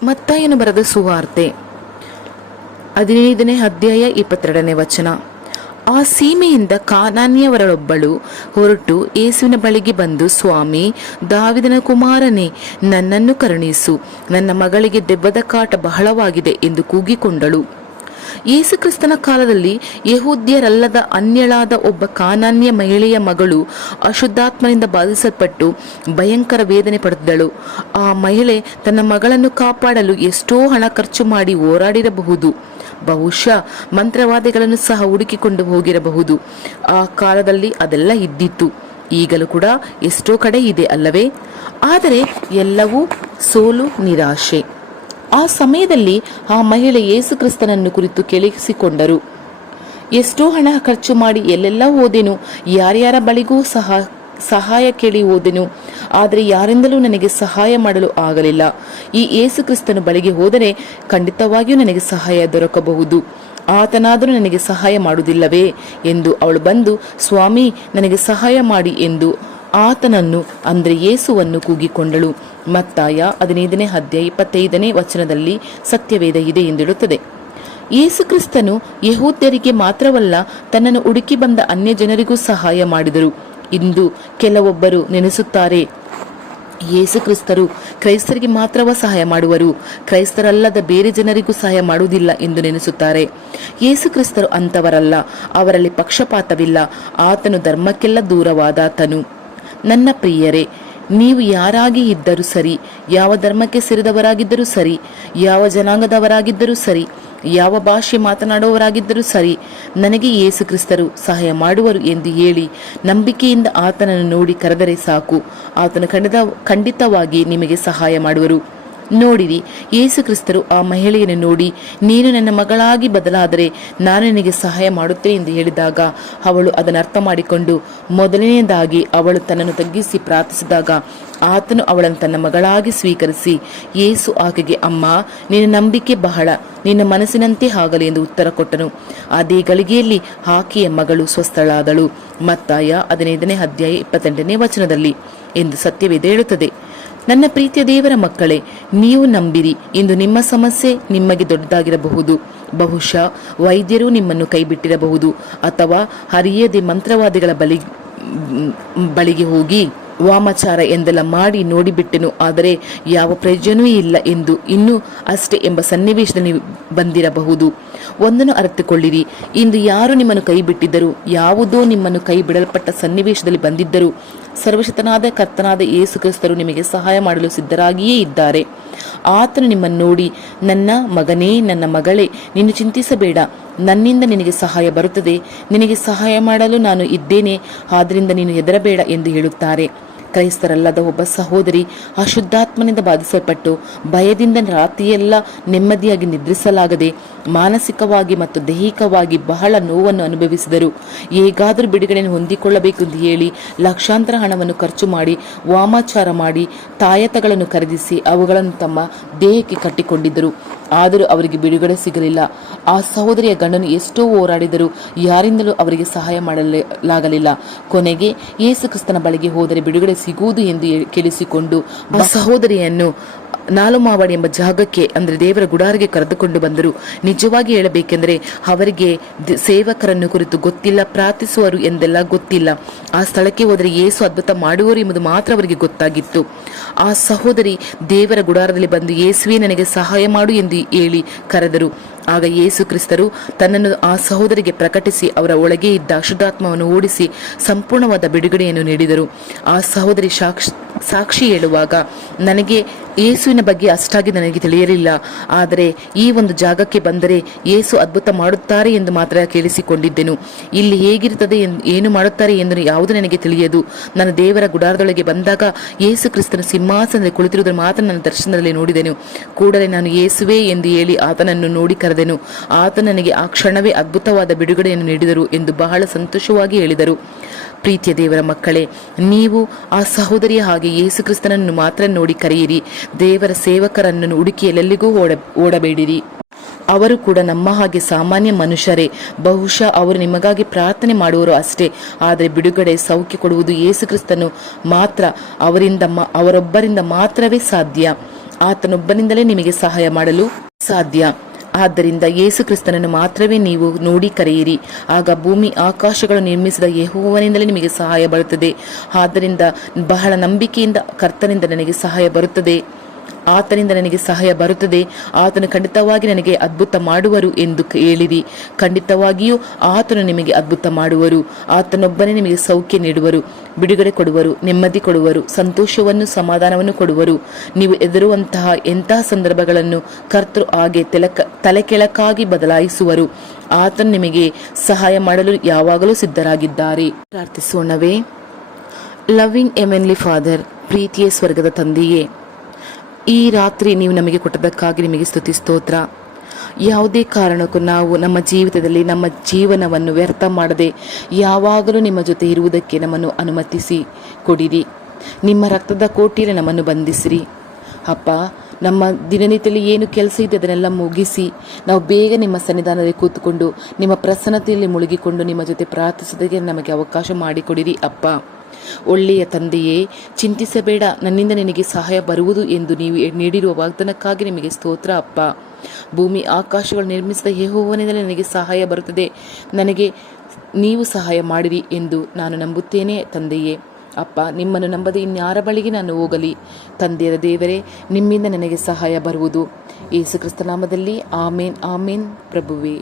ಮತ್ತಾಯನು ಬರೆದ ಸುವಾರ್ತೆ 15ನೇ ಅಧ್ಯಾಯ 22ನೇ ವಚನ. ಆ ಸೀಮೆಯಿಂದ ಕಾನಾನ್ಯವರೊಬ್ಬಳು ಹೊರಟು ಯೇಸುವಿನ ಬಳಿಗೆ ಬಂದು, ಸ್ವಾಮಿ, ದಾವಿದನ ಕುಮಾರನೇ, ನನ್ನನ್ನು ಕರುಣಿಸು, ನನ್ನ ಮಗಳಿಗೆ ದೆವ್ವದ ಕಾಟ ಬಹಳವಾಗಿದೆ ಎಂದು ಕೂಗಿಕೊಂಡಳು. ಯೇಸು ಕ್ರಿಸ್ತನ ಕಾಲದಲ್ಲಿ ಯಹೂದ್ಯರಲ್ಲದ ಅನ್ಯಳಾದ ಒಬ್ಬ ಕಾನಾನ್ಯ ಮಹಿಳೆಯ ಮಗಳು ಅಶುದ್ಧಾತ್ಮನಿಂದ ಬಾಧಿಸಲ್ಪಟ್ಟು ಭಯಂಕರ ವೇದನೆ ಪಡೆದಳು. ಆ ಮಹಿಳೆ ತನ್ನ ಮಗಳನ್ನು ಕಾಪಾಡಲು ಎಷ್ಟೋ ಹಣ ಖರ್ಚು ಮಾಡಿ ಹೋರಾಡಿರಬಹುದು. ಬಹುಶಃ ಮಂತ್ರವಾದಿಗಳನ್ನು ಸಹ ಹುಡುಕಿಕೊಂಡು ಹೋಗಿರಬಹುದು. ಆ ಕಾಲದಲ್ಲಿ ಅದೆಲ್ಲ ಇದ್ದಿತ್ತು. ಈಗಲೂ ಕೂಡ ಎಷ್ಟೋ ಕಡೆ ಇದೆ ಅಲ್ಲವೇ? ಆದರೆ ಎಲ್ಲವೂ ಸೋಲು, ನಿರಾಶೆ. ಆ ಸಮಯದಲ್ಲಿ ಆ ಮಹಿಳೆ ಯೇಸು ಕ್ರಿಸ್ತನನ್ನು ಕುರಿತು ಕೇಳಿಸಿಕೊಂಡರು. ಎಷ್ಟೋ ಹಣ ಖರ್ಚು ಮಾಡಿ ಎಲ್ಲೆಲ್ಲ ಹೋದೆನು, ಯಾರ್ಯಾರ ಬಳಿಗೂ ಸಹಾಯ ಕೇಳಿ ಹೋದೆನು, ಆದರೆ ಯಾರಿಂದಲೂ ನನಗೆ ಸಹಾಯ ಮಾಡಲು ಆಗಲಿಲ್ಲ. ಈ ಯೇಸು ಕ್ರಿಸ್ತನ ಬಳಿಗೆ ಹೋದರೆ ಖಂಡಿತವಾಗಿಯೂ ನನಗೆ ಸಹಾಯ ದೊರಕಬಹುದು. ಆತನಾದರೂ ನನಗೆ ಸಹಾಯ ಮಾಡುವುದಿಲ್ಲವೇ ಎಂದು ಅವಳು ಬಂದು, ಸ್ವಾಮಿ, ನನಗೆ ಸಹಾಯ ಮಾಡಿ ಎಂದು ಆತನನ್ನು ಅಂದರೆ ಯೇಸುವನ್ನು ಕೂಗಿಕೊಂಡಳು. ಮತ್ತಾಯ 15ನೇ ಅಧ್ಯಾಯ 25ನೇ ವಚನದಲ್ಲಿ ಸತ್ಯವೇದ ಇದೆ ಎಂದಿರುತ್ತದೆ. ಯೇಸು ಕ್ರಿಸ್ತನು ಯಹೂದ್ಯರಿಗೆ ಮಾತ್ರವಲ್ಲ, ತನ್ನನ್ನು ಹುಡುಕಿ ಬಂದ ಅನ್ಯ ಜನರಿಗೂ ಸಹಾಯ ಮಾಡಿದರು. ಇಂದು ಕೆಲವೊಬ್ಬರು ನೆನೆಸುತ್ತಾರೆ, ಯೇಸು ಕ್ರಿಸ್ತರು ಕ್ರೈಸ್ತರಿಗೆ ಮಾತ್ರವ ಸಹಾಯ ಮಾಡುವರು, ಕ್ರೈಸ್ತರಲ್ಲದ ಬೇರೆ ಜನರಿಗೂ ಸಹಾಯ ಮಾಡುವುದಿಲ್ಲ ಎಂದು ನೆನೆಸುತ್ತಾರೆ. ಯೇಸು ಕ್ರಿಸ್ತರು ಅಂತವರಲ್ಲ. ಅವರಲ್ಲಿ ಪಕ್ಷಪಾತವಿಲ್ಲ. ಆತನು ಧರ್ಮಕ್ಕೆಲ್ಲ ದೂರವಾದಾತನು. ನನ್ನ ಪ್ರಿಯರೇ, ನೀವು ಯಾರಾಗಿ ಇದ್ದರೂ ಸರಿ, ಯಾವ ಧರ್ಮಕ್ಕೆ ಸೇರಿದವರಾಗಿದ್ದರೂ ಸರಿ, ಯಾವ ಜನಾಂಗದವರಾಗಿದ್ದರೂ ಸರಿ, ಯಾವ ಭಾಷೆ ಮಾತನಾಡುವವರಾಗಿದ್ದರೂ ಸರಿ, ನನಗೆ ಯೇಸು ಕ್ರಿಸ್ತರು ಸಹಾಯ ಮಾಡುವರು ಎಂದು ಹೇಳಿ ನಂಬಿಕೆಯಿಂದ ಆತನನ್ನು ನೋಡಿ ಕರೆದರೆ ಸಾಕು. ಆತನು ಖಂಡಿತವಾಗಿ ನಿಮಗೆ ಸಹಾಯ ಮಾಡುವರು. ನೋಡಿರಿ, ಯೇಸು ಕ್ರಿಸ್ತರು ಆ ಮಹಿಳೆಯನ್ನು ನೋಡಿ, ನೀನು ನನ್ನ ಮಗಳಾಗಿ ಬದಲಾದರೆ ನಾನು ನಿನಗೆ ಸಹಾಯ ಮಾಡುತ್ತೇನೆ ಎಂದು ಹೇಳಿದಾಗ ಅವಳು ಅದನ್ನು ಅರ್ಥ ಮಾಡಿಕೊಂಡು ಮೊದಲನೆಯದಾಗಿ ಅವಳು ತನ್ನನ್ನು ತಗ್ಗಿಸಿ ಪ್ರಾರ್ಥಿಸಿದಾಗ ಆತನು ಅವಳನ್ನು ತನ್ನ ಮಗಳಾಗಿ ಸ್ವೀಕರಿಸಿ, ಯೇಸು ಆಕೆಗೆ, ಅಮ್ಮ, ನಿನ್ನ ನಂಬಿಕೆ ಬಹಳ, ನಿನ್ನ ಮನಸ್ಸಿನಂತೆ ಆಗಲಿ ಎಂದು ಉತ್ತರ ಕೊಟ್ಟನು. ಅದೇ ಗಳಿಗೆಯಲ್ಲಿ ಆಕೆಯ ಮಗಳು ಸ್ವಸ್ಥಳಾದಳು. ಮತ್ತಾಯ 15ನೇ ಅಧ್ಯಾಯ 28ನೇ ವಚನದಲ್ಲಿ ಎಂದು ಸತ್ಯವೇದ ಹೇಳುತ್ತದೆ. ನನ್ನ ಪ್ರೀತಿಯ ದೇವರ ಮಕ್ಕಳೇ, ನೀವು ನಂಬಿರಿ. ಇಂದು ನಿಮ್ಮ ಸಮಸ್ಯೆ ನಿಮಗೆ ದೊಡ್ಡದಾಗಿರಬಹುದು. ಬಹುಶಃ ವೈದ್ಯರು ನಿಮ್ಮನ್ನು ಕೈಬಿಟ್ಟಿರಬಹುದು, ಅಥವಾ ಹರಿಯದೆ ಮಂತ್ರವಾದಿಗಳ ಬಳಿಗೆ ಹೋಗಿ ವಾಮಾಚಾರ ಎಂದೆಲ್ಲ ಮಾಡಿ ನೋಡಿಬಿಟ್ಟೆನು, ಆದರೆ ಯಾವ ಪ್ರಯೋಜನವೂ ಇಲ್ಲ ಎಂದು ಇನ್ನೂ ಅಷ್ಟೇ ಎಂಬ ಸನ್ನಿವೇಶದಲ್ಲಿ ಬಂದಿರಬಹುದು. ಒಂದನ್ನು ಅರಿತುಕೊಳ್ಳಿರಿ, ಇಂದು ಯಾರು ನಿಮ್ಮನ್ನು ಕೈ ಬಿಟ್ಟಿದ್ದರು, ಯಾವುದೋ ನಿಮ್ಮನ್ನು ಕೈ ಬಿಡಲ್ಪಟ್ಟ ಸನ್ನಿವೇಶದಲ್ಲಿ ಬಂದಿದ್ದರು, ಸರ್ವಶಕ್ತನಾದ ಕರ್ತನಾದ ಯೇಸು ಕ್ರಿಸ್ತರು ನಿಮಗೆ ಸಹಾಯ ಮಾಡಲು ಸಿದ್ಧರಾಗಿಯೇ ಇದ್ದಾರೆ. ಆತನು ನಿಮ್ಮನ್ನು ನೋಡಿ, ನನ್ನ ಮಗನೇ, ನನ್ನ ಮಗಳೇ, ನೀನು ಚಿಂತಿಸಬೇಡ, ನನ್ನಿಂದ ನಿನಗೆ ಸಹಾಯ ಬರುತ್ತದೆ, ನಿನಗೆ ಸಹಾಯ ಮಾಡಲು ನಾನು ಇದ್ದೇನೆ, ಆದ್ದರಿಂದ ನೀನು ಹೆದರಬೇಡ ಎಂದು ಹೇಳುತ್ತಾರೆ. ಕ್ರೈಸ್ತರಲ್ಲದ ಒಬ್ಬ ಸಹೋದರಿ ಅಶುದ್ಧಾತ್ಮನಿಂದ ಬಾಧಿಸಲ್ಪಟ್ಟು ಭಯದಿಂದ ರಾತ್ರಿಯೆಲ್ಲ ನೆಮ್ಮದಿಯಾಗಿ ನಿದ್ರಿಸಲಾಗದೆ ಮಾನಸಿಕವಾಗಿ ಮತ್ತು ದೈಹಿಕವಾಗಿ ಬಹಳ ನೋವನ್ನು ಅನುಭವಿಸಿದರು. ಹೇಗಾದರೂ ಬಿಡುಗಡೆಯನ್ನು ಹೊಂದಿಕೊಳ್ಳಬೇಕು ಎಂದು ಹೇಳಿ ಲಕ್ಷಾಂತರ ಹಣವನ್ನು ಖರ್ಚು ಮಾಡಿ ವಾಮಾಚಾರ ಮಾಡಿ ತಾಯತಗಳನ್ನು ಖರೀದಿಸಿ ಅವುಗಳನ್ನು ತಮ್ಮ ದೇಹಕ್ಕೆ ಕಟ್ಟಿಕೊಂಡಿದ್ದರು. ಆದರೂ ಅವರಿಗೆ ಬಿಡುಗಡೆ ಸಿಗಲಿಲ್ಲ. ಆ ಸಹೋದರಿಯ ಗಂಡನು ಎಷ್ಟೋ ಹೋರಾಡಿದರು, ಯಾರಿಂದಲೂ ಅವರಿಗೆ ಸಹಾಯ ಮಾಡಲಾಗಲಿಲ್ಲ. ಕೊನೆಗೆ ಯೇಸು ಕ್ರಿಸ್ತನ ಬಳಿಗೆ ಹೋದರೆ ಬಿಡುಗಡೆ ಸಿಗುವುದು ಎಂದು ಕೇಳಿಸಿಕೊಂಡು ಆ ಸಹೋದರಿಯನ್ನು ನಾಲುಮಾವಡಿ ಎಂಬ ಜಾಗಕ್ಕೆ, ಅಂದರೆ ದೇವರ ಗುಡಾರಿಗೆ ಕರೆದುಕೊಂಡು ಬಂದರು. ನಿಜವಾಗಿ ಹೇಳಬೇಕೆಂದರೆ ಅವರಿಗೆ ಸೇವಕರನ್ನು ಕುರಿತು ಗೊತ್ತಿಲ್ಲ, ಪ್ರಾರ್ಥಿಸುವರು ಎಂದೆಲ್ಲ ಗೊತ್ತಿಲ್ಲ. ಆ ಸ್ಥಳಕ್ಕೆ ಹೋದರೆ ಯೇಸು ಅದ್ಭುತ ಮಾಡುವರು ಎಂಬುದು ಮಾತ್ರ ಅವರಿಗೆ ಗೊತ್ತಾಗಿತ್ತು. ಆ ಸಹೋದರಿ ದೇವರ ಗುಡಾರದಲ್ಲಿ ಬಂದು, ಯೇಸುವೇ, ನನಗೆ ಸಹಾಯ ಮಾಡು ಎಂದು ಹೇಳಿ ಕರೆದರು. ಆಗ ಯೇಸು ಕ್ರಿಸ್ತರು ತನ್ನನ್ನು ಆ ಸಹೋದರಿಗೆ ಪ್ರಕಟಿಸಿ ಅವರ ಒಳಗೆ ಇದ್ದ ಅಶುದ್ಧಾತ್ಮವನ್ನು ಓಡಿಸಿ ಸಂಪೂರ್ಣವಾದ ಬಿಡುಗಡೆಯನ್ನು ನೀಡಿದರು. ಆ ಸಹೋದರಿ ಸಾಕ್ಷಿ ಹೇಳುವಾಗ, ನನಗೆ ಯೇಸುವಿನ ಬಗ್ಗೆ ಅಷ್ಟಾಗಿ ನನಗೆ ತಿಳಿಯಲಿಲ್ಲ, ಆದರೆ ಈ ಒಂದು ಜಾಗಕ್ಕೆ ಬಂದರೆ ಯೇಸು ಅದ್ಭುತ ಮಾಡುತ್ತಾರೆ ಎಂದು ಮಾತ್ರ ಕೇಳಿಸಿಕೊಂಡಿದ್ದೆನು. ಇಲ್ಲಿ ಹೇಗಿರುತ್ತದೆ, ಏನು ಮಾಡುತ್ತಾರೆ ಎಂದು ಯಾವುದು ನನಗೆ ತಿಳಿಯದು. ನಾನು ದೇವರ ಗುಡಾರದೊಳಗೆ ಬಂದಾಗ ಯೇಸು ಕ್ರಿಸ್ತನ ಸಿಂಹಾಸನದಲ್ಲಿ ಕುಳಿತಿರುವುದನ್ನು ಮಾತ್ರ ನನ್ನ ದರ್ಶನದಲ್ಲಿ ನೋಡಿದೆನು. ಕೂಡಲೇ ನಾನು ಯೇಸುವೇ ಎಂದು ಹೇಳಿ ಆತನನ್ನು ನೋಡಿ ಕರೆದೆನು. ಆತ ನನಗೆ ಆ ಕ್ಷಣವೇ ಅದ್ಭುತವಾದ ಬಿಡುಗಡೆಯನ್ನು ನೀಡಿದರು ಎಂದು ಬಹಳ ಸಂತೋಷವಾಗಿ ಹೇಳಿದರು. ಪ್ರೀತಿಯ ದೇವರ ಮಕ್ಕಳೇ, ನೀವು ಆ ಸಹೋದರಿಯ ಹಾಗೆ ಯೇಸು ಕ್ರಿಸ್ತನನ್ನು ಮಾತ್ರ ನೋಡಿ ಕರೆಯಿರಿ. ದೇವರ ಸೇವಕರನ್ನು ಹುಡುಕಿ ಎಲ್ಲೆಲ್ಲಿಗೂ ಓಡಬೇಡಿರಿ. ಅವರು ಕೂಡ ನಮ್ಮ ಹಾಗೆ ಸಾಮಾನ್ಯ ಮನುಷ್ಯರೇ. ಬಹುಶಃ ಅವರು ನಿಮಗಾಗಿ ಪ್ರಾರ್ಥನೆ ಮಾಡುವರು ಅಷ್ಟೇ. ಆದರೆ ಬಿಡುಗಡೆ, ಸೌಖ್ಯ ಕೊಡುವುದು ಯೇಸು ಕ್ರಿಸ್ತನು ಮಾತ್ರ. ಅವರೊಬ್ಬರಿಂದ ಮಾತ್ರವೇ ಸಾಧ್ಯ. ಆತನೊಬ್ಬನಿಂದಲೇ ನಿಮಗೆ ಸಹಾಯ ಮಾಡಲು ಸಾಧ್ಯ. ಆದ್ದರಿಂದ ಯೇಸು ಕ್ರಿಸ್ತನನ್ನು ಮಾತ್ರವೇ ನೀವು ನೋಡಿ ಕರೆಯಿರಿ, ಆಗ ಭೂಮಿ ಆಕಾಶಗಳು ನಿರ್ಮಿಸಿದ ಯೆಹೋವನಿಂದಲೇ ನಿಮಗೆ ಸಹಾಯ ಬರುತ್ತದೆ. ಆದ್ದರಿಂದ ಬಹಳ ನಂಬಿಕೆಯಿಂದ ಕರ್ತನಿಂದ ನನಗೆ ಸಹಾಯ ಬರುತ್ತದೆ, ಆತನಿಂದ ನನಗೆ ಸಹಾಯ ಬರುತ್ತದೆ, ಆತನು ಖಂಡಿತವಾಗಿ ನನಗೆ ಅದ್ಭುತ ಮಾಡುವರು ಎಂದು ಹೇಳಿರಿ. ಖಂಡಿತವಾಗಿಯೂ ಆತನು ನಿಮಗೆ ಅದ್ಭುತ ಮಾಡುವರು. ಆತನೊಬ್ಬನೇ ನಿಮಗೆ ಸೌಖ್ಯ ನೀಡುವರು, ಬಿಡುಗಡೆ ಕೊಡುವರು, ನೆಮ್ಮದಿ ಕೊಡುವರು, ಸಂತೋಷವನ್ನು ಸಮಾಧಾನವನ್ನು ಕೊಡುವರು. ನೀವು ಎದುರುವಂತಹ ಎಂತಹ ಸಂದರ್ಭಗಳನ್ನು ಕರ್ತರು ಹಾಗೆ ತಲೆಕೆಳಕಾಗಿ ಬದಲಾಯಿಸುವರು. ಆತನು ನಿಮಗೆ ಸಹಾಯ ಮಾಡಲು ಯಾವಾಗಲೂ ಸಿದ್ಧರಾಗಿದ್ದಾರೆ. ಪ್ರಾರ್ಥಿಸೋಣವೇ. ಲವಿಂಗ್ ಹೆವೆನ್ಲಿ ಫಾದರ್, ಪ್ರೀತಿಯ ಸ್ವರ್ಗದ ತಂದೆಯೇ, ಈ ರಾತ್ರಿ ನೀವು ನಮಗೆ ಕೊಟ್ಟದಕ್ಕಾಗಿ ನಿಮಗೆ ಸ್ತುತಿ ಸ್ತೋತ್ರ. ಯಾವುದೇ ಕಾರಣಕ್ಕೂ ನಾವು ನಮ್ಮ ಜೀವಿತದಲ್ಲಿ ನಮ್ಮ ಜೀವನವನ್ನು ವ್ಯರ್ಥ ಮಾಡದೆ ಯಾವಾಗಲೂ ನಿಮ್ಮ ಜೊತೆ ಇರುವುದಕ್ಕೆ ನಮ್ಮನ್ನು ಅನುಮತಿಸಿ ಕೊಡಿರಿ. ನಿಮ್ಮ ರಕ್ತದ ಕೋಟೆಯಲ್ಲಿ ನಮ್ಮನ್ನು ಬಂಧಿಸಿರಿ ಅಪ್ಪ. ನಮ್ಮ ದಿನನಿತ್ಯದಲ್ಲಿ ಏನು ಕೆಲಸ ಇದೆ ಅದನ್ನೆಲ್ಲ ಮುಗಿಸಿ ನಾವು ಬೇಗ ನಿಮ್ಮ ಸನ್ನಿಧಾನದಲ್ಲಿ ಕೂತ್ಕೊಂಡು ನಿಮ್ಮ ಪ್ರಸನ್ನತೆಯಲ್ಲಿ ಮುಳುಗಿಕೊಂಡು ನಿಮ್ಮ ಜೊತೆ ಪ್ರಾರ್ಥಿಸೋದಕ್ಕೆ ನಮಗೆ ಅವಕಾಶ ಮಾಡಿಕೊಡಿರಿ ಅಪ್ಪ. ಒಳ್ಳೆಯ ತಂದೆಯೇ, ಚಿಂತಿಸಬೇಡ, ನನ್ನಿಂದ ನಿನಗೆ ಸಹಾಯ ಬರುವುದು ಎಂದು ನೀವು ನೀಡಿರುವ ವಾಗ್ದಾನಕ್ಕಾಗಿ ನಿಮಗೆ ಸ್ತೋತ್ರ ಅಪ್ಪ. ಭೂಮಿ ಆಕಾಶಗಳು ನಿರ್ಮಿಸಿದ ಯೆಹೋವನಿಂದಲೇ ನನಗೆ ಸಹಾಯ ಬರುತ್ತದೆ, ನನಗೆ ನೀವು ಸಹಾಯ ಮಾಡಿರಿ ಎಂದು ನಾನು ನಂಬುತ್ತೇನೆ ತಂದೆಯೇ. ಅಪ್ಪ, ನಿಮ್ಮನ್ನು ನಂಬದೆ ಇನ್ಯಾರ ಬಳಿಗೆ ನಾನು ಹೋಗಲಿ? ತಂದೆಯ ದೇವರೇ, ನಿಮ್ಮಿಂದ ನನಗೆ ಸಹಾಯ ಬರುವುದು. ಯೇಸು ಕ್ರಿಸ್ತ ನಾಮದಲ್ಲಿ ಆಮೇನ್ ಆಮೇನ್. ಪ್ರಭುವೇ.